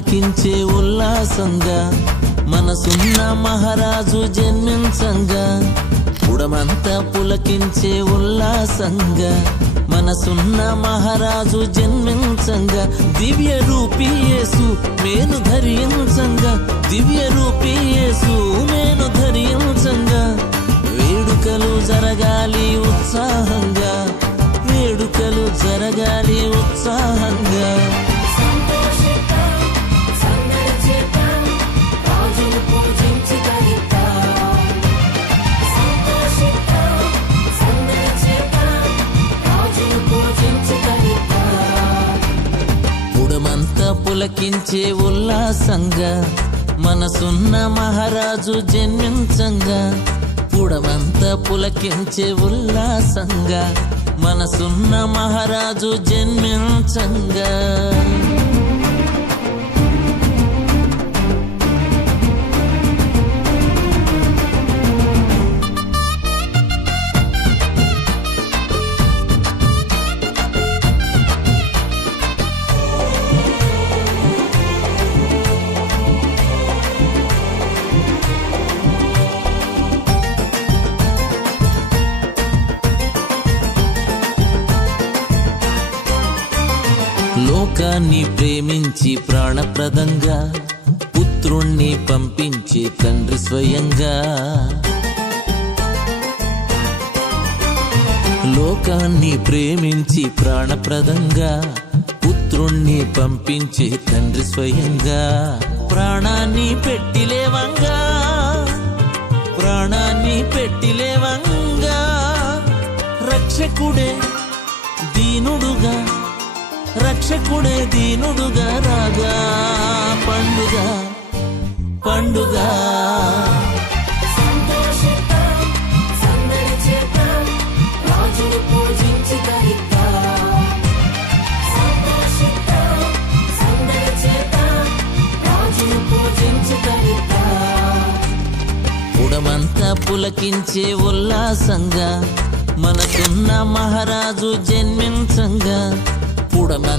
పులకించే ఉల్లాసంగా మనసున్న మహారాజు జన్మించంగా పుడమంతా పులకించే ఉల్లాసంగా మనసున్న మహారాజు జన్మించంగా దివ్య రూపీ యేసు మేను ధరించంగా దివ్య రూపీ యేసు మేను ధరించంగా వేడుకలు జరగాలి ఉత్సాహంగా వేడుకలు జరగాలి ఉత్సాహంగా పుడమంతా పులకించే ఉల్లాసంగా మనసున్న మహారాజు జన్మించంగా పుడమంతా పులకించే ఉల్లాసంగా మనసున్న మహారాజు జన్మించంగా లోకాన్ని ప్రేమించి ప్రాణప్రదంగా పుత్రుణ్ణి పంపించి తండ్రి స్వయంగా లోకాన్ని ప్రేమించి ప్రాణప్రదంగా పుత్రుణ్ణి పంపించి తండ్రి స్వయంగా ప్రాణాన్ని పెట్టిలేవంగా ప్రాణాన్ని పెట్టిలేవంగా రక్షకుడే దీనుడుగా రక్షకుడే దీనుడుగా రాగా పండుగ పండుగ పుడమంతా పులకించే ఉల్లాసంగా మనసున్న మహారాజు జన్మించంగా పుడమంతా